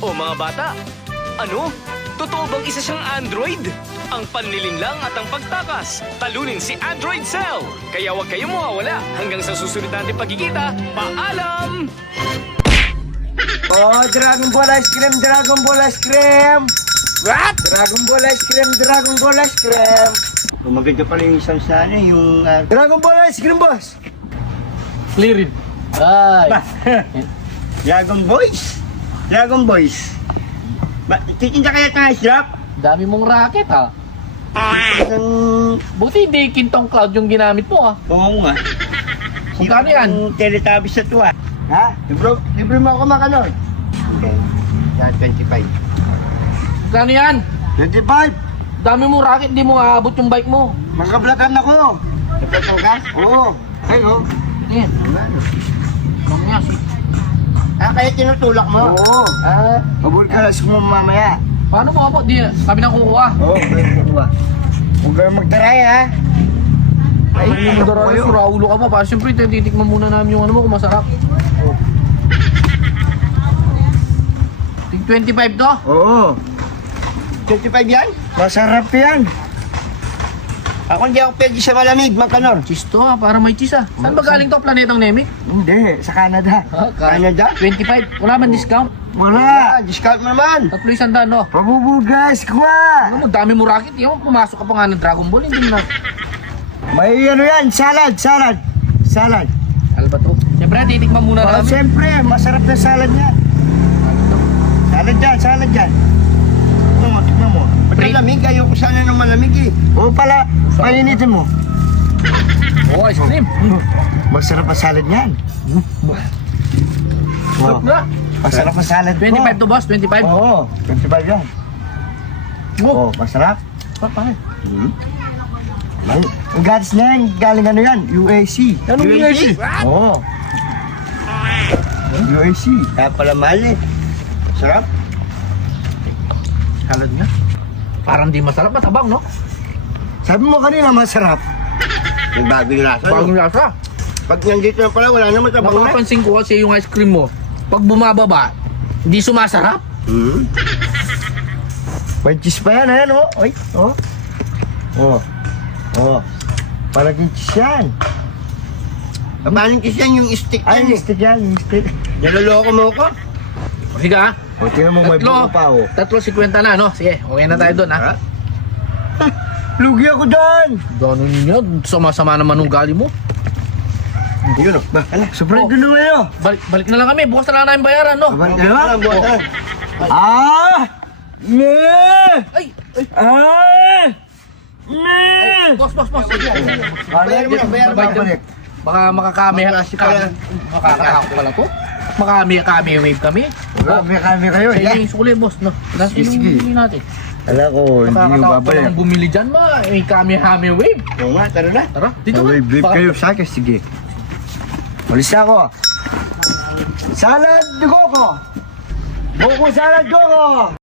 O mga bata, ano? Totoo bang isa siyang android? Ang panlilinlang at ang pagtakas, talunin si Android Cell. Kaya huwag kayong mawawala hanggang sa susunod natin pagkikita. Paalam! Oh, Dragon Ball Ice Cream, Dragon Ball Ice Cream! What? Dragon Ball Ice Cream, Dragon Ball Ice Cream! Oh, maganda pala yung isang sana, yung Dragon Ball Ice Cream, boss! Clearin. Ay. Dragon Boys! Dragon Boys! Titinda kaya tayo ice drop? Dami mong racket ah. Ang... Buti hindi Kintong Cloud yung ginamit mo ah. Oo nga. Magkano yan? Yung Teletubbies na to ah. Ha? Libre mo ako makalord. Okay. Yan, 25. Magkano yan? 25! Dami mong racket, di mo aabot yung bike mo. Magkablakan ako! Nagkataw ka? Oo. Ay, oh. Yan. Mamaya si... Kaya tinutulak mo? Oo. Mabulkalas mo mamaya. Paano mo abot? Di kami nang kukuha. Oo, kukuha. Huwag kang magtaray, ha? Ay, hindi mo darayo. Suraulo ka pa. Para siyempre, titikman muna namin yung ano mo kung masarap. Tig 25 to? Oo. 25 yan? Masarap yan. Ako hindi ako pwede sa malamig, Makanor. Cheese to ah, para may cheese ah. Saan ba galing to? Planetang Namek? Hindi, sa Canada. Canada? 25. Wala man discount. Wala, discount mo naman. Tatlo isang daan, no? Pabubugas, kuha. Ano mo, dami mo racket. Yung pumasok ka pa nga ng Dragon Ball, hindi mo na... May ano yan, salad. Ano ba to? Siyempre, titikman muna Oh, namin. siyempre, masarap na salad yan. Salad yan. Oo, tignan mo. Malamig, ayoko sana ng malamig eh. Oo pala, painitin mo. Oh, ice cream. Masarap ang salad yan. Sarap na. Masarap ang salad ko. 25 to boss, 25. Oo, 25 yan. Oo, masarap. Sarap pa Ay, ang gatas na yan, galing ano yan? UAC. Anong UAC? Oo. UAC. Kaya pala mahal eh. Sarap. Salad na. Parang di masarap, matabang, no? Sabi mo kanina masarap. Yung bagong lasa. Bagong lasa. Pag nandito na pala, wala naman tabang na. Napapansin ko kasi yung ice cream mo, pag bumababa, hindi sumasarap. May cheese pa yan, ayan oh. Oy, oh. Parang yung cheese yan. Paano yung cheese yan? Yung stick yan. Ay, yung stick yan, yung stick. Naloloko mo ko? Sige ah. O, tingnan mo may buko pa oh. Tatlo 50 na, no? Sige, okay na tayo doon, ha? Lugi ako doon! Gano'n niya, sama-sama naman ng gali mo. Yun o. Sobrang gulo ngayon. Balik na lang kami, bukas na lang namin bayaran, no? Balik na lang, bukas. Ay! Boss. Sige. Bayaran mo na, bayaran. Baka makakatakot pala to. Makakami wave kami. Kami kayo, Sa inyo yung sukli, boss, no? Last Sige. yung bumili natin. Alam ko, hindi nyo Makakatakot babalik. pala kung bumili dyan, may kami wave. Oo nga, tara na. Tara, dito ka. Wave Baka- kayo sa akin, sige. Malis na ako. Salad, Goku! Goku salad, Goku!